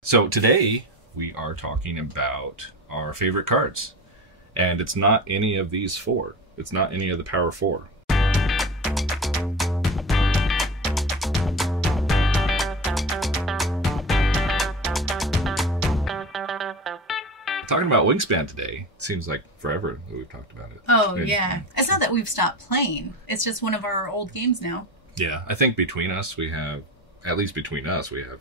So today we are talking about our favorite cards, and it's not any of these four. It's not any of the Power Four. Talking about Wingspan today, it seems like forever that we've talked about it. Oh, yeah. It's not that we've stopped playing. It's just one of our old games now. Yeah, I think between us we have, at least between us, we have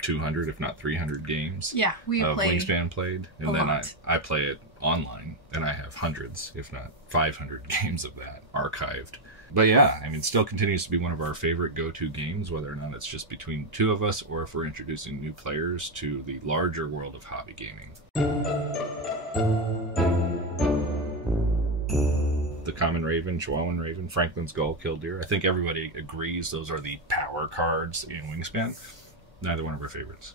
200, if not 300 games. Yeah, we of played Wingspan played. And then I play it online, and I have hundreds, if not 500 games of that archived. But yeah, I mean, it still continues to be one of our favorite go-to games, whether or not it's just between two of us or if we're introducing new players to the larger world of hobby gaming. The Common Raven, Chihuahuan Raven, Franklin's Gull, Killdeer. I think everybody agrees those are the power cards in Wingspan. Neither one of our favorites.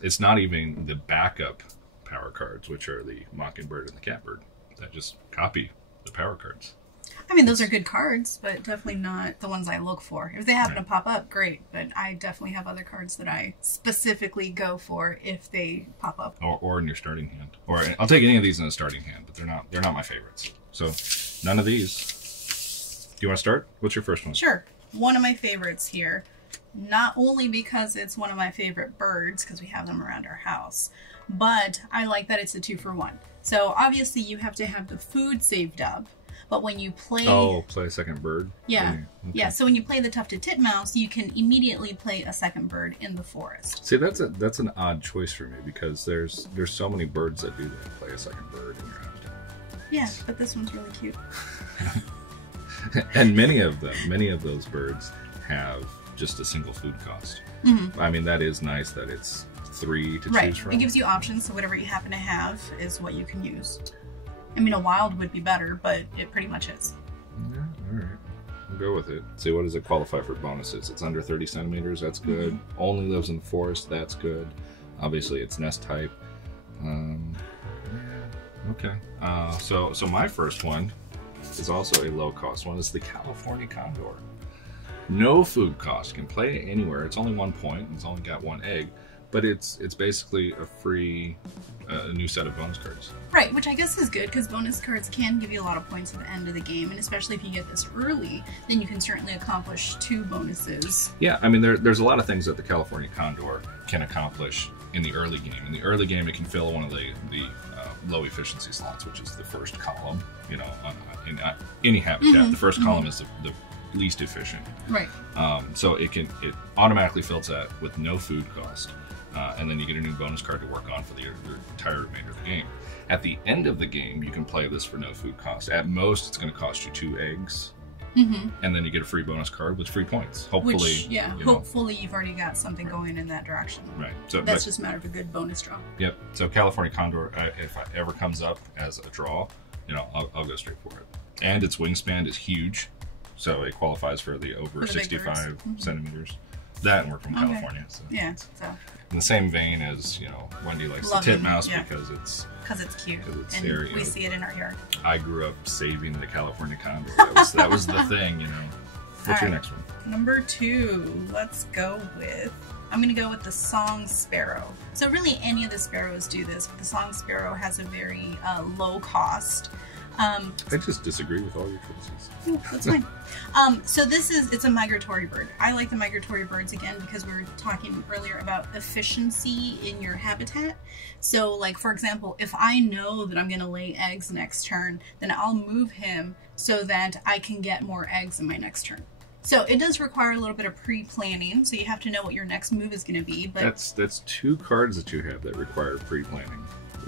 It's not even the backup power cards, which are the Mockingbird and the Catbird, that just copy the power cards. I mean, those are good cards, but definitely not the ones I look for. If they happen to pop up, great. But I definitely have other cards that I specifically go for if they pop up. Or in your starting hand. Or I'll take any of these in a starting hand, but they're not my favorites. So none of these. Do you want to start? What's your first one? Sure. One of my favorites here. Not only because it's one of my favorite birds, because we have them around our house, but I like that it's a 2-for-1. So obviously you have to have the food saved up, but when you play... Oh, play a second bird? Yeah. Okay. Yeah, so when you play the Tufted Titmouse, you can immediately play a second bird in the forest. See, that's an odd choice for me, because there's so many birds that do that, play a second bird in your habitat. Yeah, but this one's really cute. And many of those birds have just a single food cost. I mean, that is nice that it's 3 to choose from. It gives you options, so whatever you happen to have is what you can use. I mean, a wild would be better, but it pretty much is. Yeah, all right. I'll go with it. See, what does it qualify for bonuses? It's under 30 centimeters, that's good. Only lives in the forest, that's good. Obviously, it's nest type. Okay. So my first one is also a low-cost one. It's the California Condor. No food cost, can play it anywhere. It's only 1 point, it's only got 1 egg, but it's basically a free new set of bonus cards. Right, which I guess is good because bonus cards can give you a lot of points at the end of the game, and especially if you get this early, then you can certainly accomplish 2 bonuses. Yeah, I mean, there's a lot of things that the California Condor can accomplish in the early game. In the early game, it can fill one of the low efficiency slots, which is the first column. You know, in any habitat, the first column is the least efficient. Right. So it automatically fills that with no food cost, and then you get a new bonus card to work on for the entire remainder of the game. At the end of the game, you can play this for no food cost. At most, it's going to cost you 2 eggs, and then you get a free bonus card with free points. Hopefully, hopefully you've already got something going in that direction. Right. So that's just a matter of a good bonus draw. Yep. So California Condor, if it ever comes up as a draw, you know, I'll go straight for it. And its wingspan is huge. So it qualifies for the over 65 centimeters. That, and we're from California. So yeah, so. In the same vein as, you know, Wendy likes the titmouse because it's cute. It's and we see it in our yard. I grew up saving the California Condor. That was the thing, you know. What's your next one? Number 2. Let's go with... I'm going to go with the Song Sparrow. So really any of the sparrows do this, but the Song Sparrow has a very low cost. I just disagree with all your choices. Ooh, that's fine. So it's a migratory bird. I like the migratory birds again because we were talking earlier about efficiency in your habitat. So like, for example, if I know that I'm going to lay eggs next turn, then I'll move him so that I can get more eggs in my next turn. So it does require a little bit of pre-planning, so you have to know what your next move is going to be. But that's 2 cards that you have that require pre-planning.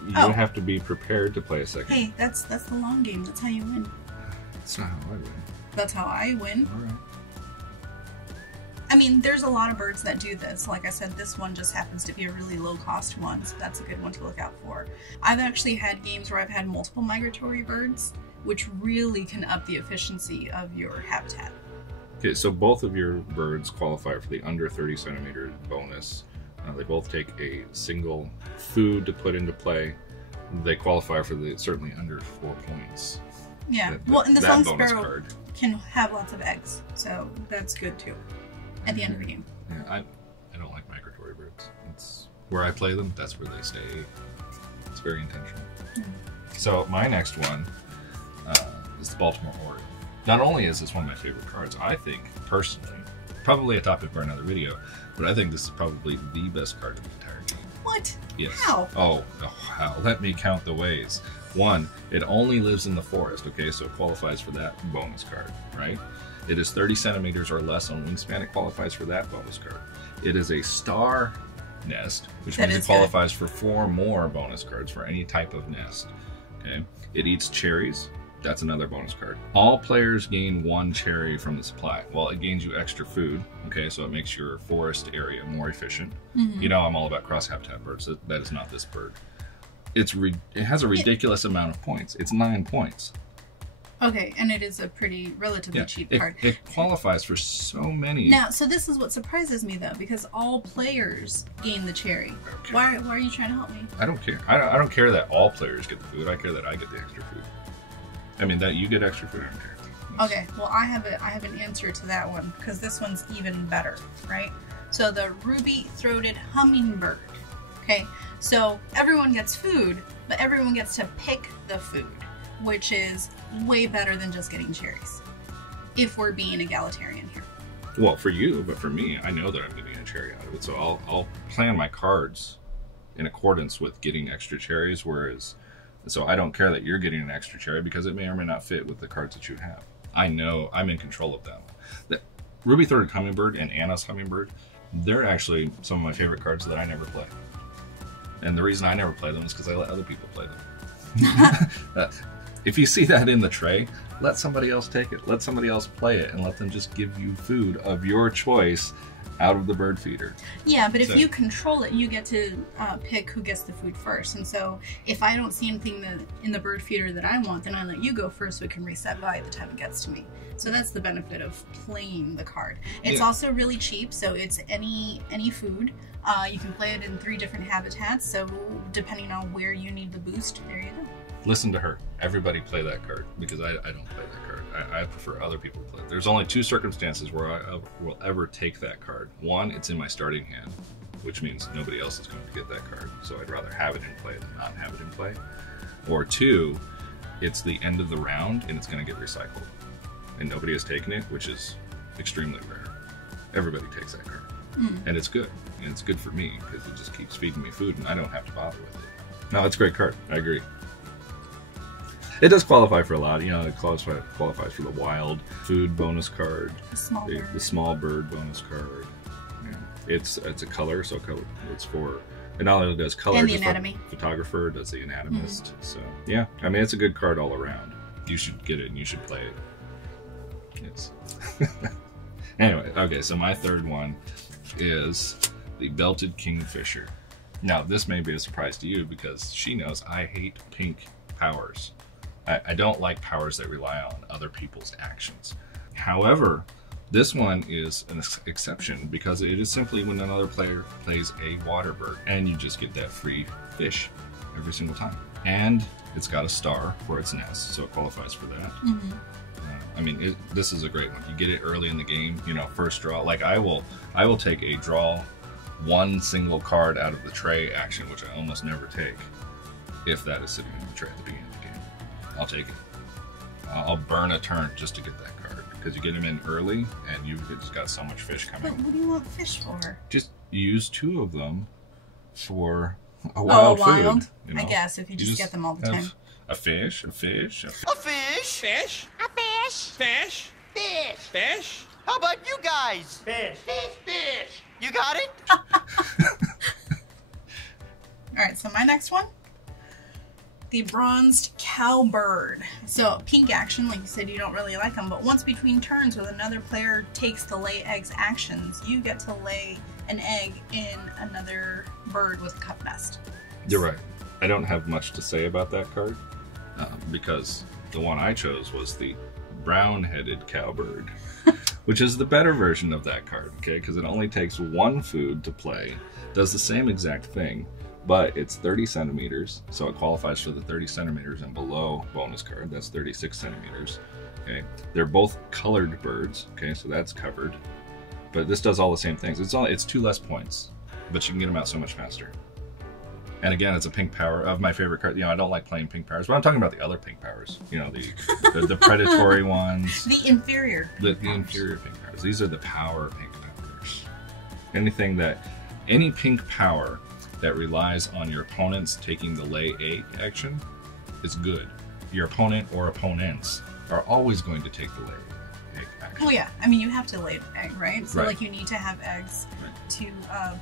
You don't have to be prepared to play a second. Hey, that's the long game. That's how you win. That's not how I win. That's how I win. All right. I mean, there's a lot of birds that do this. Like I said, this one just happens to be a really low-cost one, so that's a good one to look out for. I've actually had games where I've had multiple migratory birds, which really can up the efficiency of your habitat. Okay, so both of your birds qualify for the under 30 centimeter bonus. They both take a single food to put into play. They qualify for the certainly under 4 points. Yeah, well, and the Song Sparrow can have lots of eggs, so that's good too. At the end of the game. Yeah, I don't like migratory birds. where I play them, that's where they stay. It's very intentional. So my next one is the Baltimore Oriole. Not only is this one of my favorite cards, I think personally, probably a topic for another video, but I think this is probably the best card of the entire game. What? Yes. How? Oh, how? Let me count the ways. One, it only lives in the forest, okay, so it qualifies for that bonus card, right? It is 30 centimeters or less on wingspan, it qualifies for that bonus card. It is a star nest, which means it qualifies for 4 more bonus cards for any type of nest, okay? It eats cherries, that's another bonus card. All players gain 1 cherry from the supply. Well, it gains you extra food, okay, so it makes your forest area more efficient. You know I'm all about cross-habitat birds, that is not this bird. It has a ridiculous amount of points. It's 9 points. Okay, and it is a pretty relatively cheap card. It qualifies for so many. Now, so this is what surprises me though, because all players gain the cherry. Why are you trying to help me? I don't care. I don't care that all players get the food. I care that I get the extra food. I mean, that you get extra food, I don't care. Okay, well I have an answer to that one, because this one's even better, right? So the Rubythroated Hummingbird. Okay, so everyone gets food, but everyone gets to pick the food, which is way better than just getting cherries, if we're being egalitarian here. Well, for you, but for me, I know that I'm getting a cherry out of it, so I'll plan my cards in accordance with getting extra cherries, so I don't care that you're getting an extra cherry because it may or may not fit with the cards that you have. I know I'm in control of them. The Rubythroated Hummingbird and Anna's Hummingbird, they're actually some of my favorite cards that I never play. And the reason I never play them is because I let other people play them. If you see that in the tray, let somebody else take it. Let somebody else play it and let them just give you food of your choice out of the bird feeder. Yeah, but if you control it, you get to pick who gets the food first. And so if I don't see anything in the bird feeder that I want, then I let you go first so it can reset by the time it gets to me. So that's the benefit of playing the card. It's also really cheap, so it's any food. You can play it in 3 different habitats, so depending on where you need the boost, there you go. Listen to her. Everybody play that card, because I don't play that card. I prefer other people play it. There's only 2 circumstances where I will ever take that card. One, it's in my starting hand, which means nobody else is going to get that card, so I'd rather have it in play than not have it in play. Or 2, it's the end of the round and it's going to get recycled, and nobody has taken it, which is extremely rare. Everybody takes that card, and it's good. And it's good for me because it just keeps feeding me food and I don't have to bother with it. No, it's a great card. I agree. It does qualify for a lot. You know, it qualifies for the wild food bonus card, the small bird bonus card. Yeah. It's a color, so it's for. It not only does color, and the anatomy. Photographer does the anatomist. So yeah, I mean it's a good card all around. You should get it and you should play it. It's anyway. Okay, so my third one is the Belted Kingfisher. Now this may be a surprise to you because she knows I hate pink powers. I don't like powers that rely on other people's actions. However, this one is an exception because it is simply when another player plays a water bird and you just get that free fish every single time. And it's got a star for its nest, so it qualifies for that. I mean, this is a great one. You get it early in the game, you know, first draw. Like I will take a draw 1 single card out of the tray action, which I almost never take, if that is sitting in the tray at the beginning of the game. I'll take it. I'll burn a turn just to get that card because you get them in early and you've just got so much fish coming. But what do you want fish for? Just use 2 of them for a wild food. You know? I guess if you just get them all the time. A fish, a fish, a fish. A fish. Fish. A fish. Fish. Fish. Fish. How about you guys? Fish. Fish. Fish. You got it? Alright, so my next one. The bronzed cowbird. So pink action, like you said, you don't really like them, but once between turns when another player takes the lay eggs actions, you get to lay an egg in another bird with a cup nest. You're right. I don't have much to say about that card because the one I chose was the brown-headed cowbird, which is the better version of that card, okay? Because it only takes 1 food to play, does the same exact thing, but it's 30 centimeters, so it qualifies for the 30 centimeters and below bonus card. That's 36 centimeters. Okay, they're both colored birds. Okay, so that's covered. But this does all the same things. It's 2 less points. but you can get them out so much faster. And again, it's a pink power of my favorite card. You know, I don't like playing pink powers, but I'm talking about the other pink powers. You know, the predatory ones. The inferior. The inferior pink powers. These are the power pink powers. Any pink power that relies on your opponents taking the lay egg action is good. Your opponent or opponents are always going to take the lay egg action. Well, yeah. I mean, you have to lay an egg, right? So, Right. like, you need to have eggs to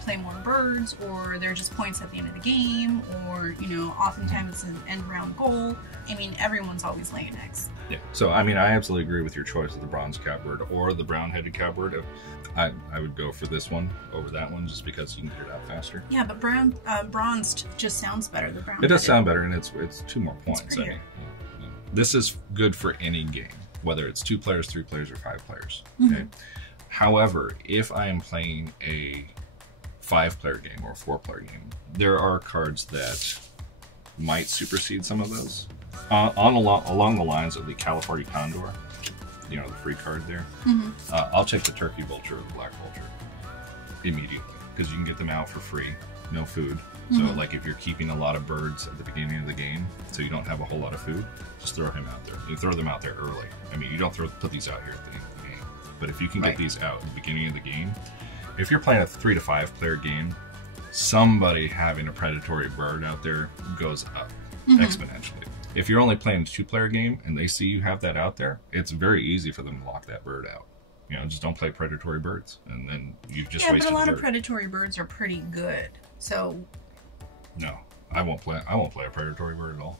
play more birds, or they're just points at the end of the game, or, you know, oftentimes it's an end round goal. I mean, everyone's always laying eggs. Yeah. So, I mean, I absolutely agree with your choice of the bronze cowbird or the brown-headed cowbird. I would go for this one over that one just because you can get it out faster. Yeah, but bronzed just sounds better. The brown. It does sound better, and it's 2 more points. I prettier. mean, this is good for any game, whether it's 2 players, 3 players, or 5 players. Okay. However, if I am playing a 5-player game or a 4-player game, there are cards that might supersede some of those. Along the lines of the California Condor, you know, the free card there. I'll take the turkey vulture or the black vulture immediately because you can get them out for free, no food. So, like, if you're keeping a lot of birds at the beginning of the game, so you don't have a whole lot of food, just throw him out there. You throw them out there early. I mean, you don't put these out here at the end of the game. But if you can get these out at the beginning of the game, if you're playing a 3 to 5 player game, somebody having a predatory bird out there goes up exponentially. If you're only playing a 2-player game and they see you have that out there, it's very easy for them to lock that bird out. You know, just don't play predatory birds, and then you've just wasted but a lot the of bird. predatory birds are pretty good. So No, I won't play a predatory bird at all.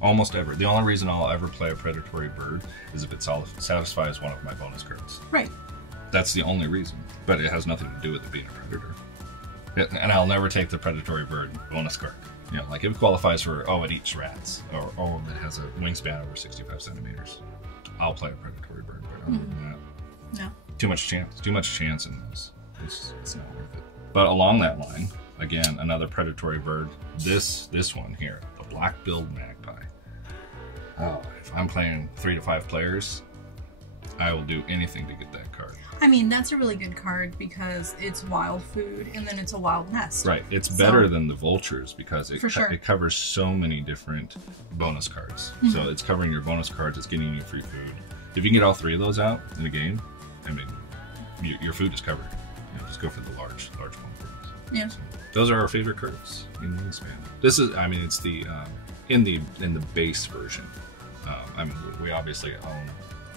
Almost ever. The only reason I'll ever play a predatory bird is if it satisfies one of my bonus cards. right. That's the only reason. But it has nothing to do with it being a predator. And I'll never take the predatory bird bonus card. You know, like if it qualifies for, it eats rats, or it has a wingspan over 65 centimeters. I'll play a predatory bird, but other than that, No. too much chance in those. It's not worth it. But along that line, again, another predatory bird. This one here, the black-billed magpie. Oh, if I'm playing 3 to 5 players, I will do anything to get that card. I mean, that's a really good card because it's wild food and then it's a wild nest. Right. It's better than the vultures because it covers so many different bonus cards. So it's covering your bonus cards. It's getting you free food. If you can get all 3 of those out in a game, I mean, your food is covered. You know, just go for the large one first. Yeah. So those are our favorite cards in Wingspan. This is, I mean, it's the in the base version. I mean, we obviously own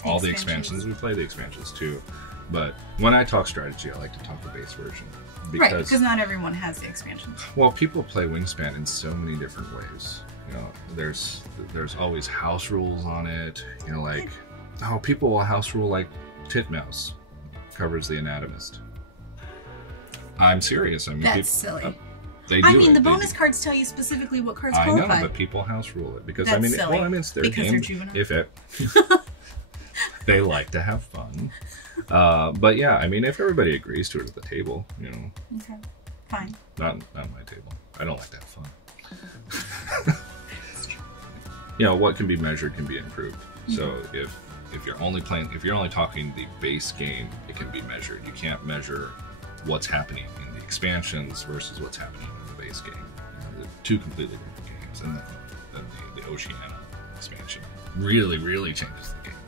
all the expansions. We play the expansions too. But when I talk strategy, I like to talk the base version. Because not everyone has the expansions. Well, people play Wingspan in so many different ways. You know, there's always house rules on it. You know, like, people will house rule like Titmouse covers the Anatomist. I'm serious. I mean, that's silly. They do. I mean, the bonus cards tell you specifically what cards qualify. I know, but people house rule it because that's silly. Well, I mean, it's their because game. They're juvenile. If it, they like to have fun. But yeah, I mean, if everybody agrees to it at the table, you know. Okay, fine. Not my table. I don't like to have fun. You know, what can be measured can be improved. So if you're only talking the base game, it can be measured. You can't measure what's happening in the expansions versus what's happening in the base game. You know, they're 2 completely different games, and then the Oceania expansion really, really changes the game.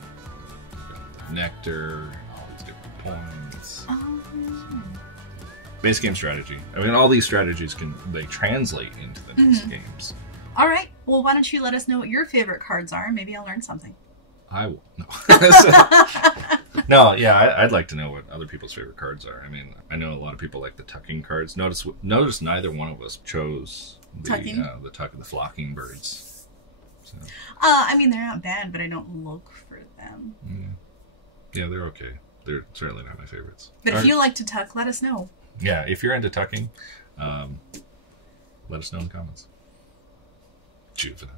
You've got the nectar, all these different points. Base game strategy. I mean, all these strategies they translate into the next games. All right. Well, why don't you let us know what your favorite cards are? Maybe I'll learn something. I will. No. No, yeah, I'd like to know what other people's favorite cards are. I mean, I know a lot of people like the tucking cards. Notice neither one of us chose the flocking birds. So. I mean, they're not bad, but I don't look for them. Yeah, they're okay. They're certainly not my favorites. But if you like to tuck, let us know. Yeah, if you're into tucking, let us know in the comments. Juvenile.